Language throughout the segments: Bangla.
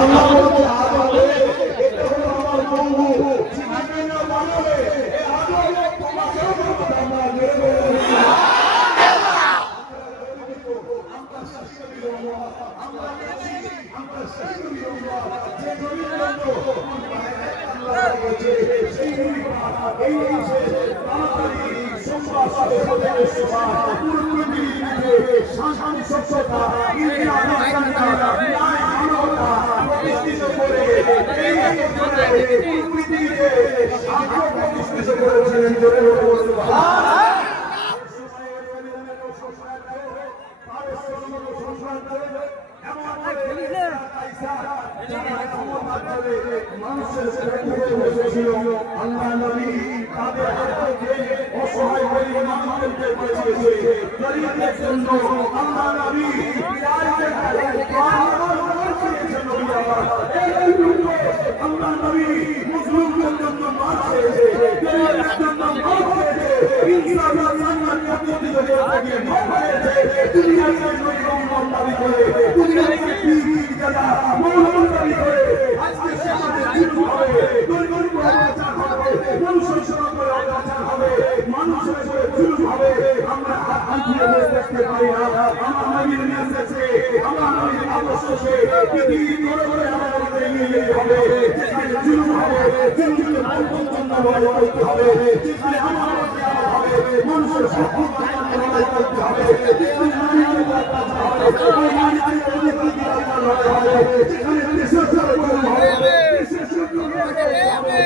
আল্লাহ বলতে আদবে এটা হলো আমার বন্ধু জীবনে না বানাবে এই আদবে তোমাকে আমরা জেনে আল্লাহ নবী তাদের হাতে অসহায় গরিব মানুষদেরকে বাঁচিয়েছে গরিবদের জন্য আল্লাহ নবী আল্লাহ নবী মুসলিমদের জন্য বাঁচিয়েছে গরিবদের জন্য বাঁচিয়েছে ইনসাফের জান্নাত পদ্ধতি থেকে বাঁচিয়েছে দুনিয়ার জন্য ইমাম দাবি করে দুনিয়ার পীর দাদা মৌলানা দাবি করে আজকে সমাজে শুরু হবে গরিব অত্যাচার হবে মানুষের সঙ্গে অত্যাচার হবে মানুষের উপরে জুলুম হবে আমরা হাত দিয়ে দেখতে পারি না আমার নবীর মেসেজে আমার নবীর আদর্শে পৃথিবী করে করে আমাদের নিয়ে হবে যেখানে জুলুম হবে জুলুমকে বন্ধ করতে হবে যেখানে আমার হবে মানুষের সঙ্গে করতে হবে যেখানে নারীদের অত্যাচার হবে নারীদের অধিকার হবে যেখানে দেশের সরকার হবে দেশের সরকার হবে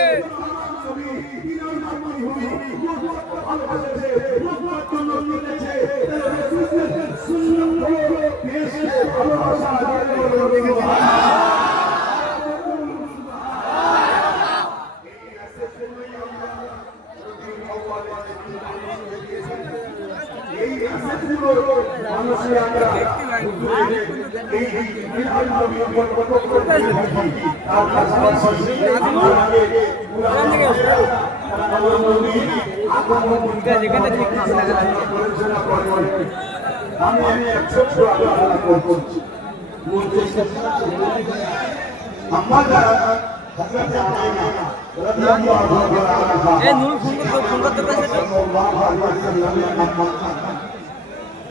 আমি এক ছোট্ট আলোচনা করছি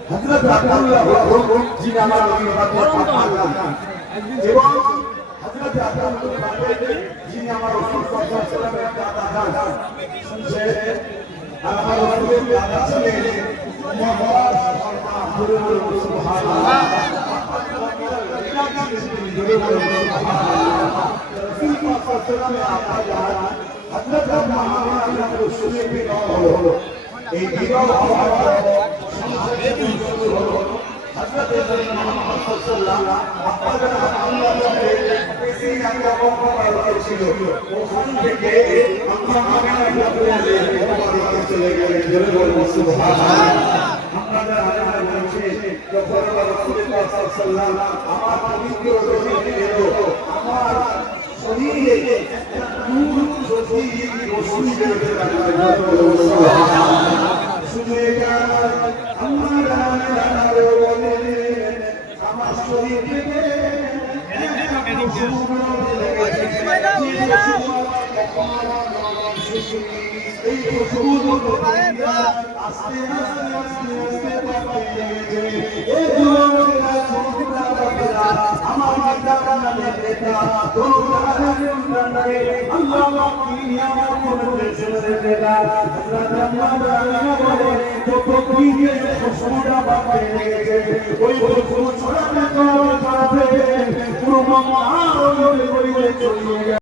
হযরত আব্দুল্লাহ যিনি আমার এবং হযরত আব্দুল্লাহ যিনি আমার রাসূল সাল্লাল্লাহু আলাইহি ওয়াসাল্লামের দাদা শুনছে আমার রাসূলের দাদা ছিলেন মুহাম্মদ সুবহানাল্লাহ হযরত মুহাম্মদ রাসূলের বিবাহ হলো এই বিবাহ হওয়ার হযরত মুহাম্মদ সাল্লাল্লাহু আলাইহি ওয়াসাল্লাম ছিল ওখান থেকে চলে গেলেন সুবহানাল্লাহ আমরা বলছি যখন রাসূলুল্লাহ সাল্লাল্লাহু আমার পবিত্র শরীরে এলো আমার শরীরে নূর জ্যোতি রোশনি বেরোতে লাগলো সুবহানাল্লাহ শুনে আমরা আমার শরীর থেকে এই আস্তে আস্তে